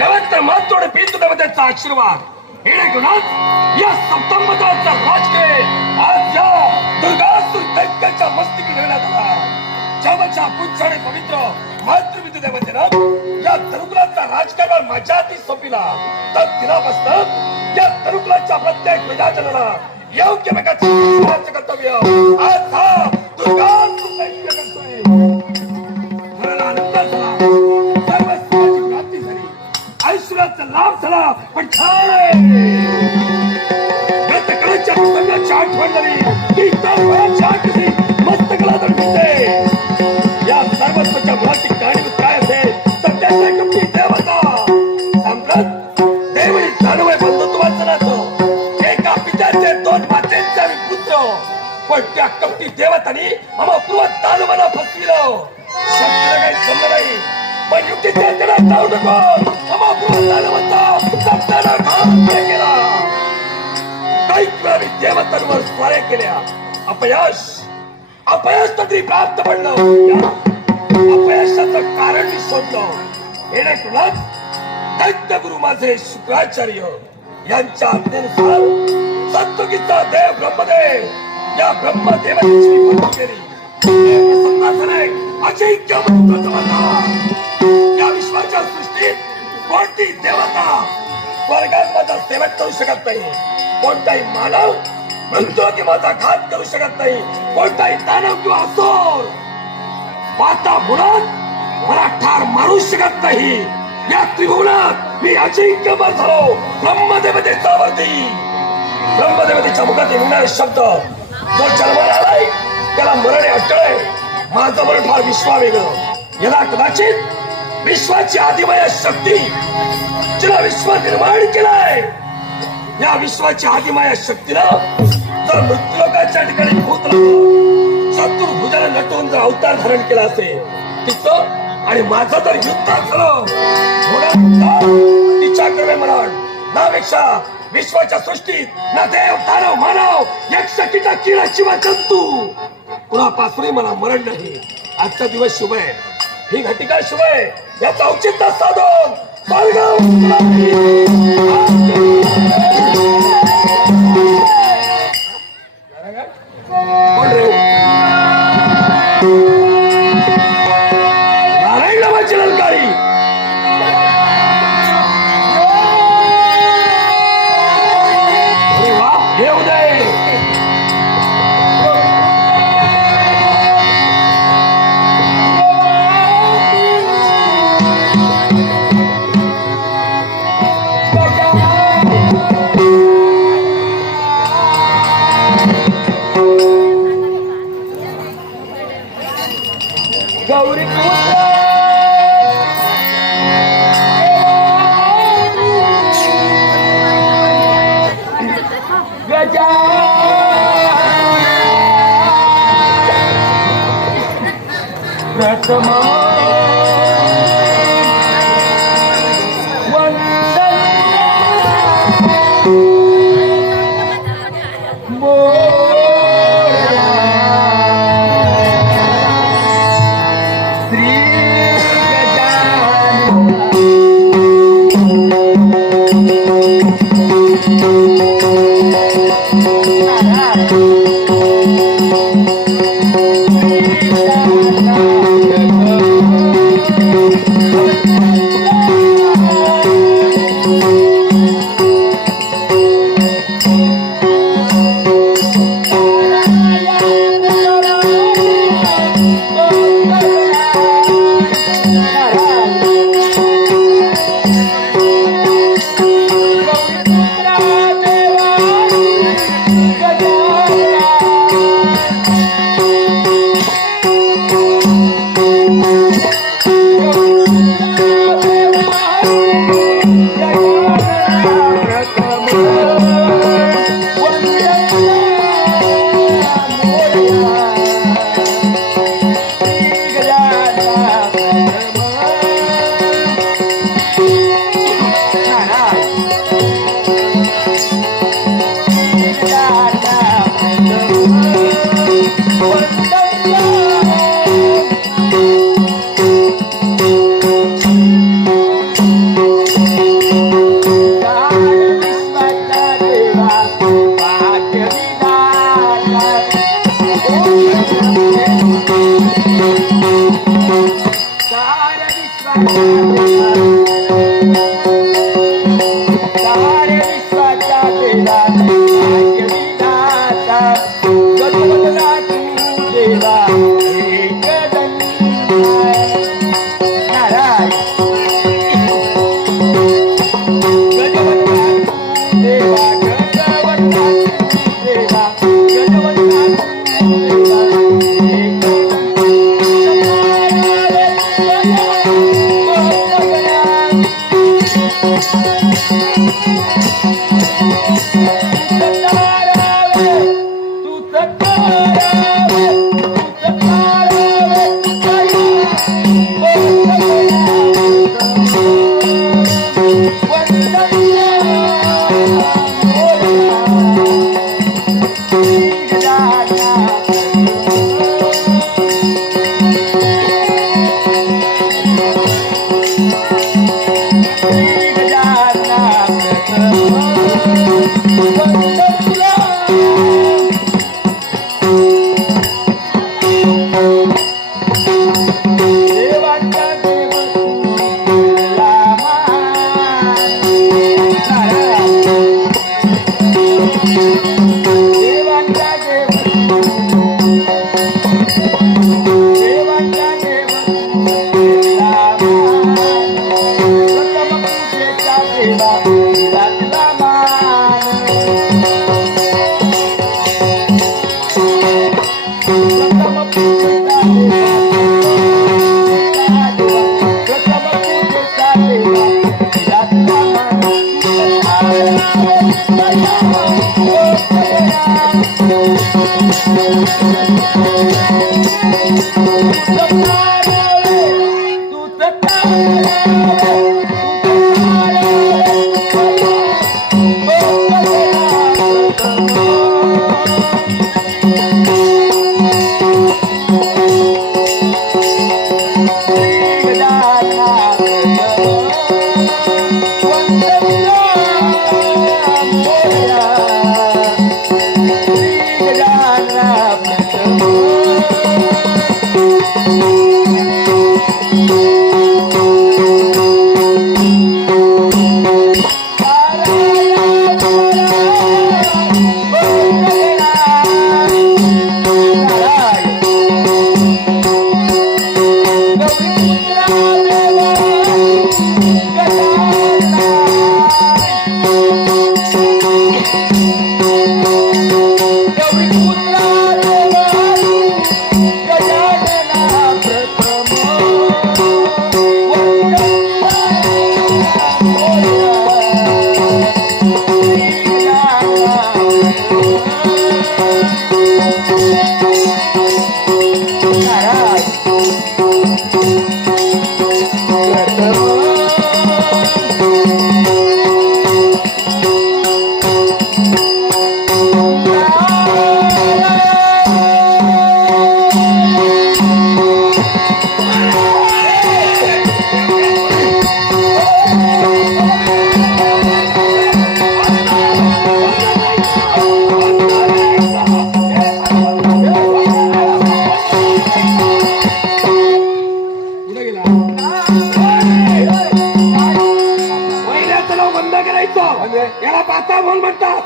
नवत्र मातोड पितृदेवतेचा आशीर्वाद येणे घेऊनच या सप्तमताचा राजकीय आज या दुर्गासुर दैत्याच्या मस्तकी ठेवण्यात आला. जवळच्या पुच्छ आणि पवित्र मातृपितृ देवतेनं या तरुकुलाचा राजकारभार माझ्या हाती सोपिला. तर तिलापासून या तरुकुलाच्या प्रत्येक विधाजनाला योग्य प्रकारचे कर्तव्य आज हा दुर्गासुर दैत्य करतोय. मला आनंद झाला, सर्व सुखाची प्राप्ती झाली, ऐश्वर्याचा लाभ झाला. पण गतकाळच्या प्रसंगाची आठवण झाली की तळमळाची आकृती मस्तकाला दडपते. या सर्वस्वच्या मुळाची कारणीभूत काय असेल तर त्याच्या कपटी देवता सांप्रत देवळी दानवय बंधुत्वाचं नातं. एका पित्याचे दोन मातेंचा पुत्र, पण त्या कपटी देवतांनी आम्हा पूर्व दानवाला फसविलं. शक्तीला काही जमलं नाही, पण युक्तीच्या त्याला जाऊ नको. आम्हा पूर्व दानवाचा सत्याला घात केला. काही वेळा मी देवतांवर स्वाऱ्या केल्या, अपयश तरी प्राप्त पडलं. अपयशाचं कारण मी शोधलं. येणेकरूनच दैत्य गुरु माझे शुक्राचार्य यांच्या आज्ञेनुसार सत्युगीचा देव ब्रह्मदेव या ब्रह्मदेवाची भक्ती केली. अजिंक्य या विश्वाच्या सृष्टीत कोणती देवता स्वर्गात माझा सेवक करू शकत नाही. कोणताही मानव म्हणतो की माझा घात करू शकत नाही. कोणताही दानव किंवा असुर वाता बुडत मला ठार मारू शकत नाही. या त्रिभुवनात मी अजिंक्य झालो. ब्रह्मदेवतेचा वरती ब्रह्मदेवतेच्या मुखात येणारे शब्द जो जन्माला आलाय त्याला मरणे अटळ. माझं मरण फार विश्वावेगळं. याला कदाचित विश्वाची आदिमय शक्ती जिला विश्व निर्माण केलाय, या विश्वाची आदिमाया शक्तीनं जर मृत्यूलोकाच्या ठिकाणी भूत चतुर्भुजाला नटवून जर अवतार धारण केला असेल तिचं आणि माझं जर युद्ध झालं तिच्याकडे मरण नापेक्षा विश्वाच्या सृष्टीत ना देव दानव मानव यक्ष कीटक किडा शिवा जंतू कुणापासूनही मला मरण नाही. आजचा दिवस शुभ आहे, ही घटिका शुभ आहे. याचा औचित्य साधून नारायण नावाची ललकारी हे उदय गौरी गजा प्रथमा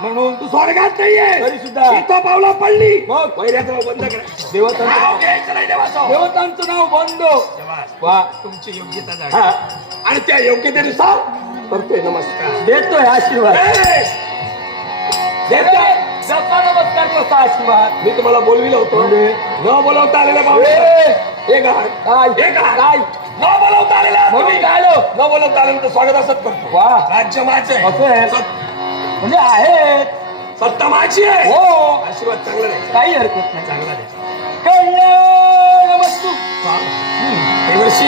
म्हणून तू स्वर्गात नाहीये तरी सुद्धा इथं पावला पडली वैऱ्याचं नाव बंद करायचं देवतांचं घ्यायचं नाही देवतांचं नाव बंद वा तुमची योग्यता झाली आणि त्या योग्यतेनुसार करतोय नमस्कार देतोय आशीर्वाद देतोय नमस्कार करता आशीर्वाद मी तुम्हाला बोलविलं होतं न बोलवता आलेल्या पाहुणे न बोलवता आलेला न बोलवता आल्यानंतर स्वागत असत करतो वा राज्य माझं म्हणजे आहे सत्ता माझी आहे हो आशीर्वाद चांगला नाही काही हरकत नाही चांगला नाही कल्याण वस्तू देवर्षी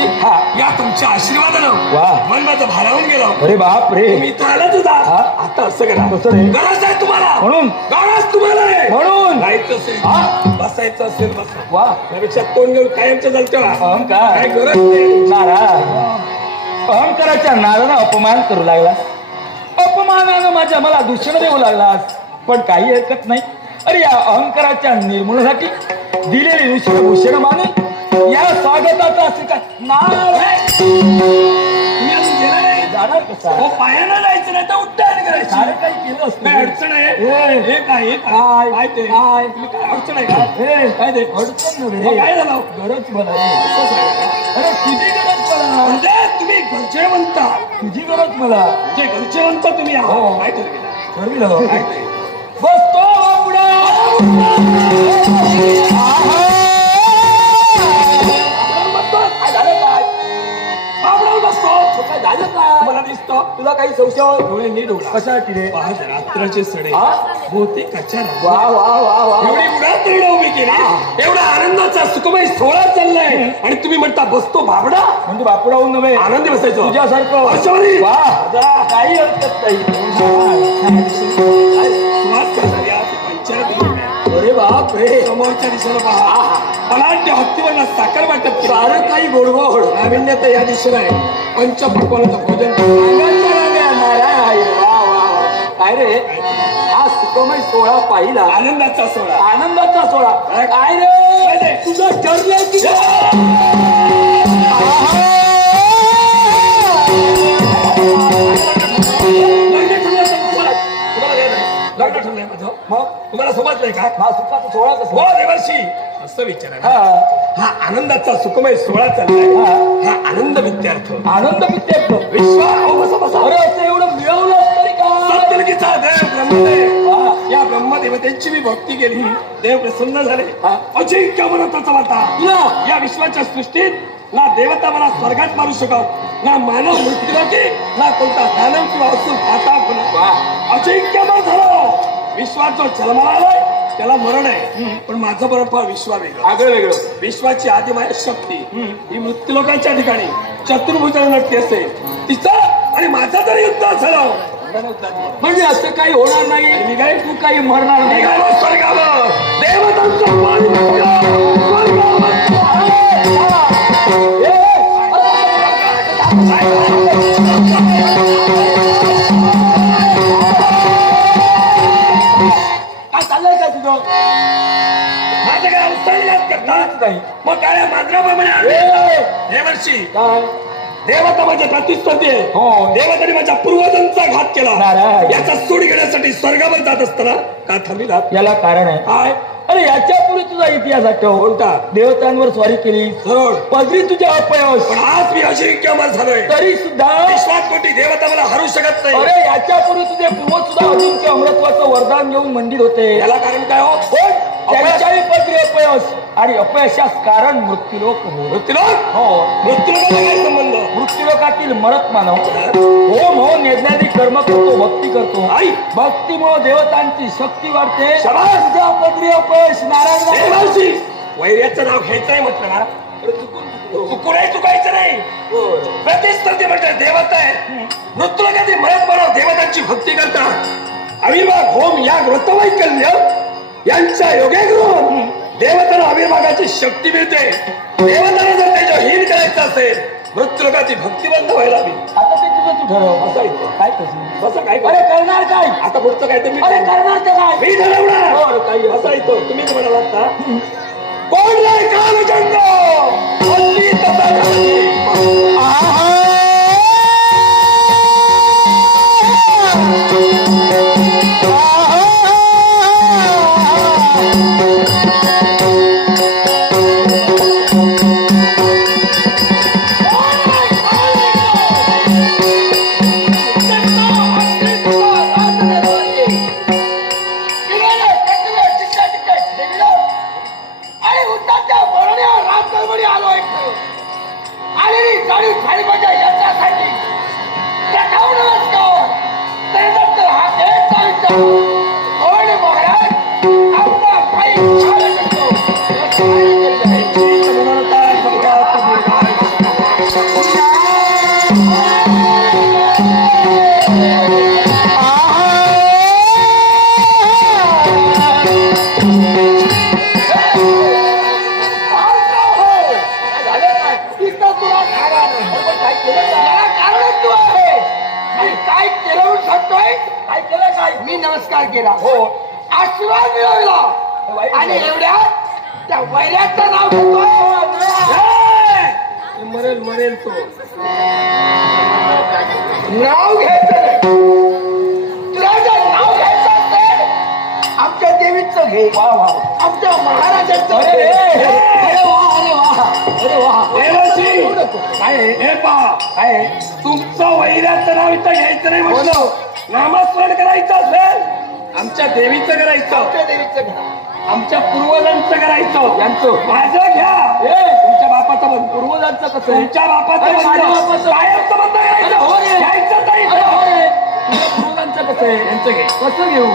या तुमच्या आशीर्वादानं वा मन माझं भारावून गेलो अरे बाप रे मी इथं आलाच होता आता असं करा गरज आहे तुम्हाला म्हणून गरज तुम्हाला आहे म्हणून राहायचं असेल बसायचं असेल बसा वा त्यापेक्षा तोंड घेऊन कायमचं चालतं अहंकार काय गरज नाही अहंकाराच्या नादानं अपमान करू लागला अपमानानं मला दूषण देऊ लागलास पण काही हरकत नाही अरे या अहंकाराच्या निर्मूलनासाठी दिलेली दूषण भूषण मानून या स्वागताचा असं काय जाणार कसा हो पायानं जायचं नाही तर उड्डाण करायचं सारं काही केलं असतं काय अडचण आहे हे काय काय ते काय तुम्ही काय अडचण आहे का काय ते अडचण नव्हे काय झालं गरज मला अरे तुझी गरज मला म्हणजे तुम्ही घरचे म्हणता तुझी गरज मला जे घरचे म्हणता तुम्ही आहो काय ठरविलं काय बसतो बाबुडा मला दिसतो तुला काही संशय डोळे नीट उघडा कशासाठी रे रात्राचे सडे बहुतेक कच्चा वा वा वा वा एवढी उडात रेडा उभी केली एवढा आनंदाचा सुखमय सोहळा चाललाय आणि तुम्ही म्हणता बसतो बाबडा म्हणजे बापडा होऊन नव्हे आनंदी बसायचो तुझ्यासारखं वा काही हरकत नाही अरे बाप रे समोरच्या दिशेला पहा पलांट्या हत्तीवर साखर वाटत सारं काही गोडगोड नाविन्यता या दिशेला आहे पंचपक्वानाचं भोजन काय रे हा सुखमय सोहळा पाहिला आनंदाचा सोहळा काय रे तुझं ठरलंय की लग्न ठरलंय माझं मग तुम्हाला समजलंय का हा सुखाचा सोहळा कसं हो देवर्षी असं विचारा हा आनंदाचा सुखमय सोहळा चाललाय हा आनंद विद्यार्थ विश्वास अरे असं एवढं मिळवलं तरी का सप्तर्षीचा देव ब्रह्मदेव या ब्रह्मदेवतेची मी भक्ती केली देव प्रसन्न झाले अजिंक्य मनताचा वाटा तुला या विश्वाच्या सृष्टीत ना देवता मला स्वर्गात मारू शकत ना मानव मृत्यूलोकी ना कोणता दानव किंवा असुर आता अजिंक्य मन झालं विश्वात जो जन्माला आलाय त्याला मरण आहे पण माझं मरण फार विश्वा वेगळं आगळं वेगळं. विश्वाची आदिमाया शक्ती ही मृत्यूलोकांच्या ठिकाणी चतुर्भुजाला नटते असेल तिचं आणि माझं जरी युद्ध झालं म्हणजे असं काही होणार नाही आणि मी काय तू काही मरणार नाही. निघालो स्वर्गावर देवतांचं पाणी वाहलं. स्वर्गावर. काय चाललंय का तुझं? माझं काय अवसरण्यात करतात नाही. मग काळ्या मांजराप्रमाणे आले. हे वर्षी काय देवता माझ्या प्रतिस्पर्धी आहे. हो. देवताने माझ्या पूर्वजांचा घात केला नारायण. याचा सूड घेण्यासाठी स्वर्गावर जात असताना का थांबिला याला कारण आहे. काय अरे याच्या पुढे तुझा इतिहास आठव. कोणता देवतांवर स्वारी केली सरळ पदरी तुझ्या अपयश पण आज मी अजिंक्य अमर झालोय तरी सुद्धा विश्वात कोटी देवता मला हरू शकत नाही अरे याच्या पूर्वी तुझे पूर्वज सुद्धा अजिंक्य अमृत्वाचं वरदान घेऊन मंडित होते. याला कारण काय हो पण त्यांच्याही पदरी अपयश आणि अपयशास कारण मृत्यूलोक हो. मृत्यूलोक हो मृत्यूलोकाचा काय संबंध मृत्यूलोकातील मरत मानव होम हो नेज्ञादी कर्म करतो भक्ती करतो आई भक्तीमुळे देवतांची शक्ती वाढते. शाबास. तुझ्या पदरी अपयश नारायण हे मावशी वैर्याचं नाव घ्यायचंय म्हटलं ना चुकूनही चुकायचं नाही. प्रतिस्पर्धी म्हणजे देवता आहे मृत्यूलोकातील मरत मानव देवतांची भक्ती करतात. अविर्भाग होम या व्रतवैकल्य यांच्या योगे करून देवतांना अविर्भागाची शक्ती मिळते. देवतांना जर तेजहीन करायचं असेल मृत्यूलोकाची भक्ती बंद व्हायला हवी. आता ते तुझं तू ठरव. असं ऐकतो काय करशील? असं काय अरे करणार काय? आता पुढचं काय ते मी अरे करणार तर काय? मी ठरवणार हो, काही असं ऐकतो तुम्ही म्हणाला आता कोण नाही कालचंड हल्ली तसा घालती. मी नमस्कार केला हो आशीर्वाद मिळवला आणि एवढ्यात त्या वैऱ्याचं नाव घेतोय. मरेल मरेल तो नाव घ्यायचं नाही. तुला जर नाव घ्यायचं असेल आमच्या देवीचं घे. वा वा आमच्या महाराजांचं अरे घे. अरे वा अरे वा अरे वा देवाची काय आहे? हे पहा काय आहे? तुमचं वैराचं नाव इथं घ्यायचं नाही म्हटलं नामस्मरण करायचं असेल आमच्या देवीचं करायचं आमच्या देवीचं घे. आमच्या पूर्वजांचं करायचं यांचं माझं घ्या ए, तुमच्या बापाचं बंद पूर्वजांचं कसं आहे? तुमच्या बापाचं अरे, माझ्या बंद बापाचं- कायमचं बंद अरे, करायचं हो रे. घ्यायचं नाही अरे हो रे. तुझ्या पूर्वजांचं कसं आहे? यांचं घे कसं घेऊ?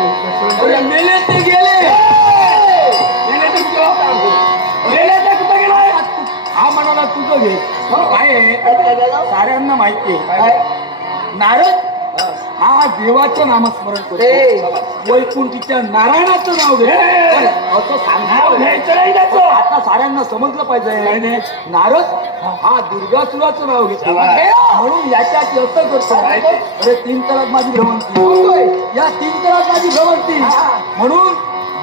अरे मेले ते गेले. गेले ते कुठं गेले ते कुठं गेलाय हा म्हणाला तुझं घे. काय आहे? साऱ्यांना माहिती आहे. काय? नारद हा देवाचं नामस्मरण करतो. वैकुंठीच्या नारायणाचं नाव घे. हे. असं नाव सांगतो. घ्यायचं नाही त्याचं आता साऱ्यांना समजलं पाहिजे नारद हा दुर्गासुराचं नाव घेतो म्हणून याच्यात असं करतो. अरे 3 तलाक माझी भ्रमंती या 3 तलाक माझी भ्रमंती म्हणून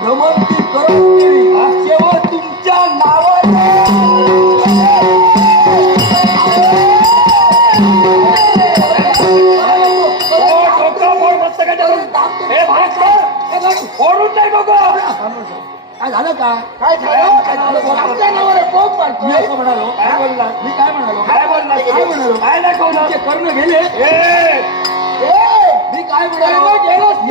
भ्रमंती करून केवळ तुमच्या नावाने फोडून नाही बघ काय झालं का? काय झालं? काय झालं? आमच्या नावाने कोण मी मारतोय? असं म्हणालो. काय बोलला मी काय म्हणालो? काय बोलला काय म्हणालो? काय दाखवलं तुमचे कर्ण गेले. ए, मी काय म्हणालो?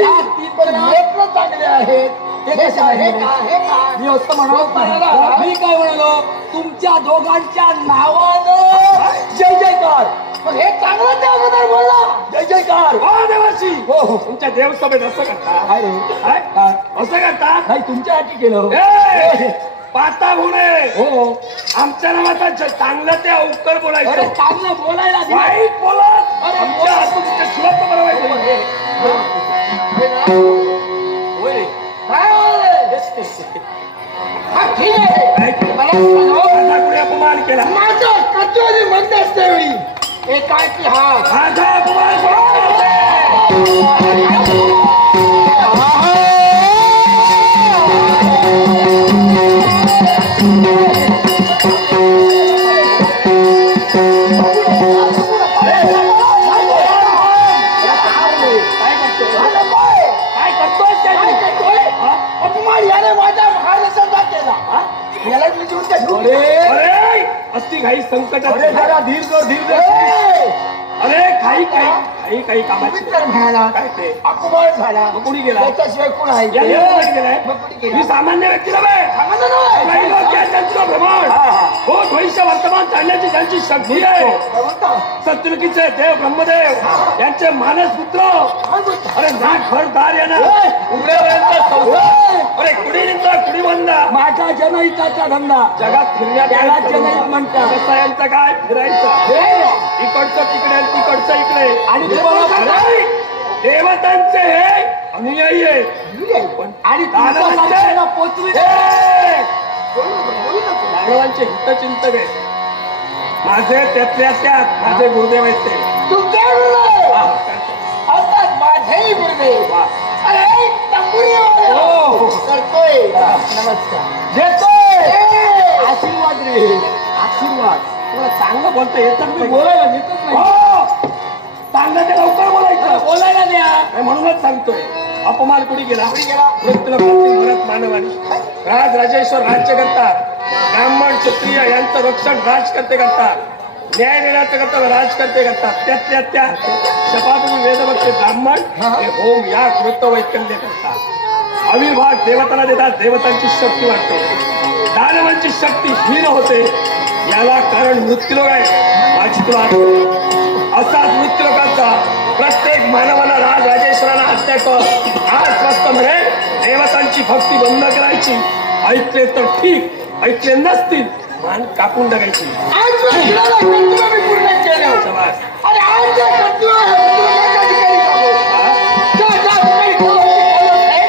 या 3 तलाक लेकरं चांगले आहेत. ते कसे आहे? हे का? मी असं म्हणालो म्हणाला. मी काय म्हणालो तुमच्या दोघांच्या नावानं जय जयकार. पण हे चांगलं त्या अगोदर बोलला. जय जयकार. वा देवाची हो हो. तुमच्या देवसभेत असं करता काय रे? काय? काय? असं करता नाही तुमच्यासाठी केलं. ए, पाता गुणे हो. आमच्या नावाचा चांगलं ते अवकर अरे बोलायचं चांगलं बोलायला दिलं. वाईट बोलत अरे, आमच्या हातून तुमच्या शिवाचं बरं वाईट हो, बोलत. हे. होय रे. काय बोलले? हा, ठीक आहे. काय केलं? मला सांगा, माझा कुणी अपमान केला माझं कचोरी म्हणतेस त्यावेळी हे काय की हा माझा अपमान कोणी केला? काय करतोय काय करतोय? अपमान याने माझ्या महाराष्ट्राचा केला हा? याला मी जीवन त्या घेऊन अरे अरे असती घाई संकट अरे जरा धीर धीर. अरे काही कामाची मित्र म्हणाला काय ते अपमान झाला मग कुणी गेला? त्याच्याशिवाय कोण आहे याने अपमान केलाय? मग कुणी केला? मी सामान्य व्यक्तीला बे सांगा ना. काही लोक आहेत त्यांचं भ्रमण हा, हा. हो भविष्य वर्तमान चालण्याची ज्यांची शक्ती आहे काय म्हणता? सत्यलुकीचे देव ब्रह्मदेव यांचे मानस पुत्र काय म्हणता? अरे ना घरदार येणार ए, उघड्यापर्यंत संसार अरे कुणी निंदा कुणी बंदा माझा जनहिताचा धंदा जगात फिरण्यात त्याला जनहित म्हणतात. यांचं काय फिरायचं इकडचं तिकडे आणि तिकडचं इकडे आणि तुम्हाला अरे, देवतांचे हे अनुयायी आहे पण आणि दानवांचे- तुमच्या पोचवी हे, दानवांचे हितचिंतक आहे माझे त्यातल्या त्यात माझे गुरुदेव आहेत ते तुमचे गुरुदेव. वा, आता माझेही गुरुदेव. वा. अरे तंबुरीवाले. हो. करतोय नमस्कार देतोय आशीर्वाद रे आशीर्वाद. तुला चांगलं बोलता येतं मी मी बोलायला येतच नाही. हो चांगलं ते लवकर बोलायचं बोलायला द्या. नाही, म्हणूनच सांगतोय अपमान कुणी गेला कुणी गेला? मृत्यूलोकातील भरत मानवानी राज राजेश्वर राज्य करतात ब्राह्मण क्षत्रिय यांचं रक्षण राजकर्ते करतात न्याय देण्याचं कर्तव्य राजकर्ते करतात त्यातल्या त्या शपातून वेदभक्ती ब्राह्मण हे होम या कृतवैकल्य करतात अविर्भाग देवतांना देतात देवतांची शक्ती वाढते दानवांची शक्ती हीन होते याला कारण मृत्यूलोक आहे माझी तुला आठवण. असाच मृत्यूलोकाचा प्रत्येक मानवाला राज राजेश्वरांना हत्या कर आजपासून म्हणे देवतांची भक्ती बंद करायची ऐकले तर ठीक ऐकले नसतील मान कापून टाकायची आज वशिलाला कर्तव्य मी पूर्ण केलं. समाज अरे आज जे कर्तव्य आहे, कर्तव्याच्या ठिकाणी जावं. हा? ज्या ठिकाणी देवाची कलस आहे,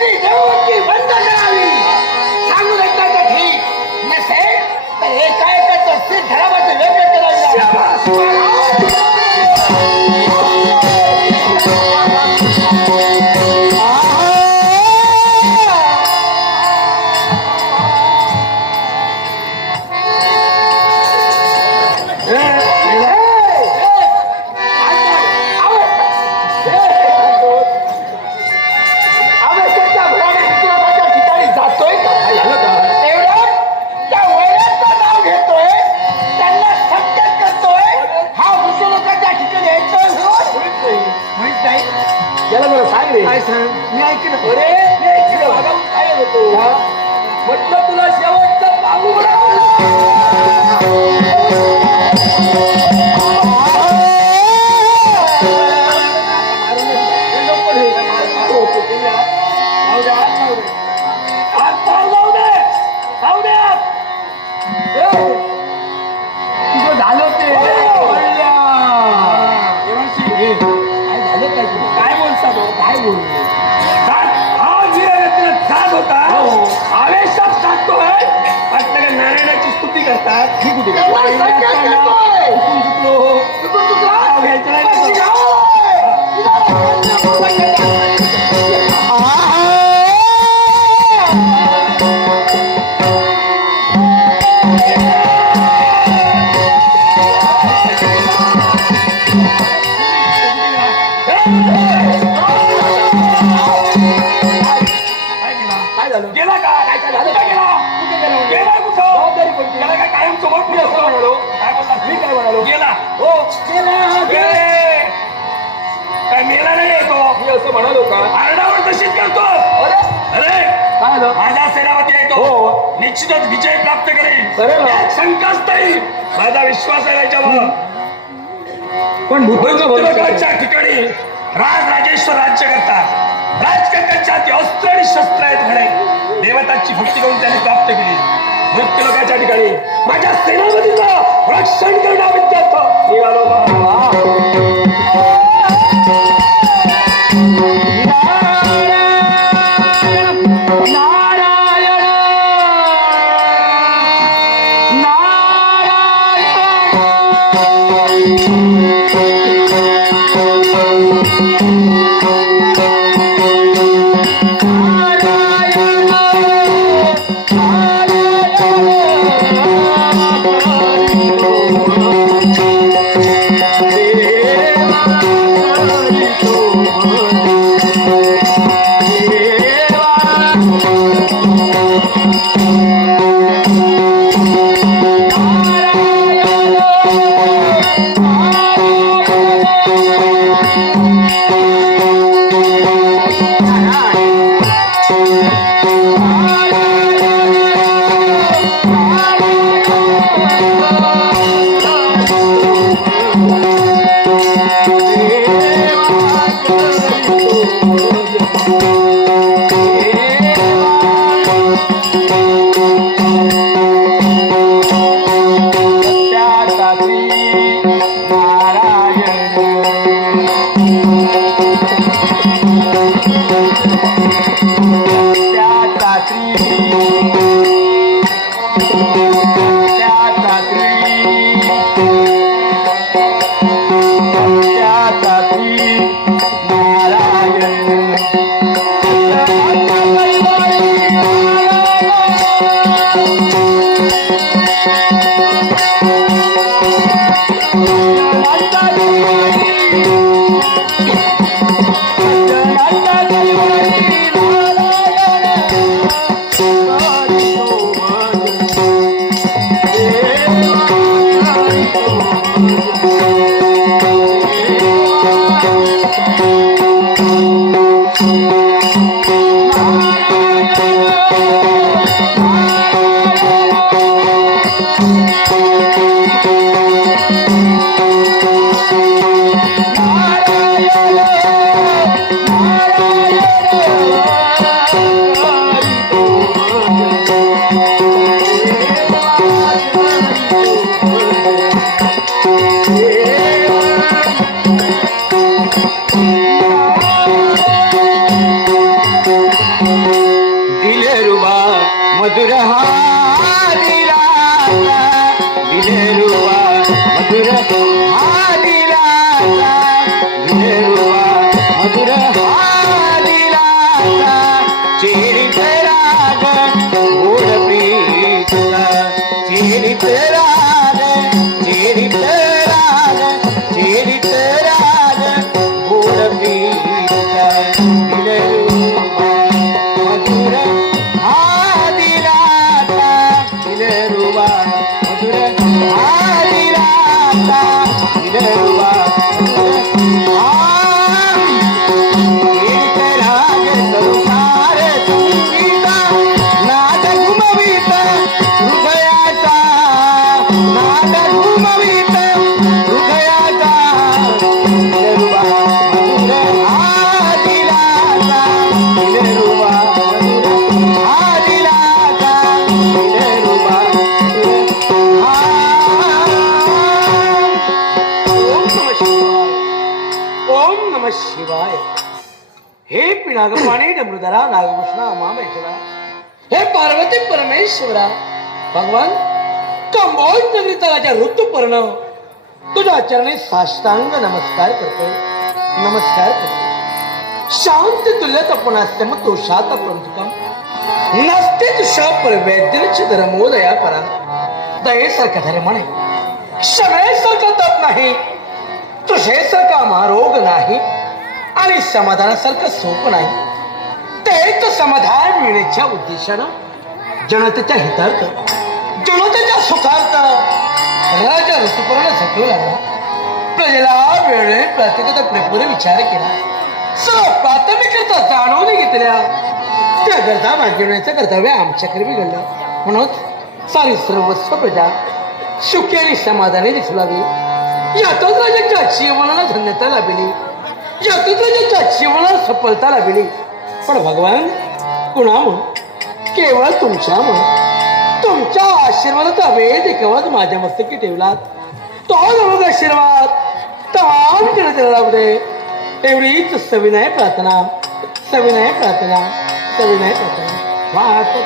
ती देवाची बंद करावी. सांगून ऐकलं तर ठीक नसेल तर हे काय करतो ते धरावाचं वेगळं करावी शाबास. ए, मेला. आवश्यकता भराने विचाराच्या ठिकाणी जातोय का? काय झालं का? एवढं त्या वैराचं नाव घेतोय त्यांना सत्यात करतोय हा विचाराच्या ठिकाणी यायचं माहित नाही. याला जरा सांग रे. काय सांग मी ऐकलं अरे मी ऐकलं मागाहून काय होतो म्हटलं तुला शेवटचं पाहू तुझं झालं ते कळल्या. काय झालं काय तुला? काय बोलता तो काय बोललो हा वीररत्न जात होता हो. आवेशात सांगतोय वाटलं का नारायणाची स्तुती करतात मी कुठे त्यांना सत्यात करतोय. चुकून चुकलो. चुकून चुकला? नाव घ्यायचं नाही पण का? निघावंय. काय झालं गेला का काय काय झालं काय गेला कुठे गेला म्हणजे? गेला कुठं जबाबदारी कोणती? गेला काय कायम समोर मी असं म्हणालो. काय बोलला मी काय म्हणालो? गेला हो गेला गेले. काय मेला नाही येतो मी असं म्हणालो का आरडावर तशीच करतो अरे अरे काय झालं माझा सेनापती येतो हो. निश्चितच विजय प्राप्त करेल करेल ना. यात शंकाच नाही माझा विश्वास आहे त्याच्यावर पण मृत्यूलोकाच्या ठिकाणी राजराजेश्वर राज्य करतात. राजकंकांच्या हाती अस्त्र आणि शस्त्र आहेत म्हणे. देवताची भक्ती करून त्यांनी प्राप्त केली. मृत्यूलोकाच्या ठिकाणी माझ्या सेनापतीचं रक्षण करण्याविद्यार्थ निघालो शिवाय. हे पिनाकपाणी डमरुधरा नागभूषणा उमामेश्वरा, हे पार्वती परमेश्वरा, भगवान कंबोज नगरीचा ऋतुपर्ण तुझ्या चरणी साष्टांग नमस्कार करतोय, नमस्कार करतोय. शांती तुल्य तपनास्यम तोषात प्रंथुकम नसते तुषा परवैद्यच धर्मोदया परा. दयेसारखा धर्माने क्षमेसारखा तप नाही, तुझेसारखा महारोग नाही आणि समाधानासारखं सोप नाही. ते एक समाधान मिळण्याच्या उद्देशानं जनतेच्या हितार्थ, जनतेच्या सुखार्थ राजा ऋतुपर्ण झटू लागला. प्रजेला वेळे प्रत्येकाचा पुरेपूर विचार केला, सर्व प्राथमिकता जाणून घेतल्या. त्या गरजा मागविण्याचं कर्तव्य आमच्याकडे बी घडलं. म्हणून सारी सर्वस्व प्रजा सुखी आणि समाधानी दिसू लागली. यातच राजाच्या जीवनाला धन्यता लाभली, यातच राजाच्या जीवनाला सफलता लाभली. पण भगवान कुणामुळे? केवळ तुमच्या आशीर्वादाचा वेध केवळ माझ्या मस्तकी ठेवलात. तो नमक आशीर्वाद तमाम जगताला लाभू दे, एवढीच सविनय प्रार्थना, सविनय प्रार्थना, सविनय प्रार्थना. वाहत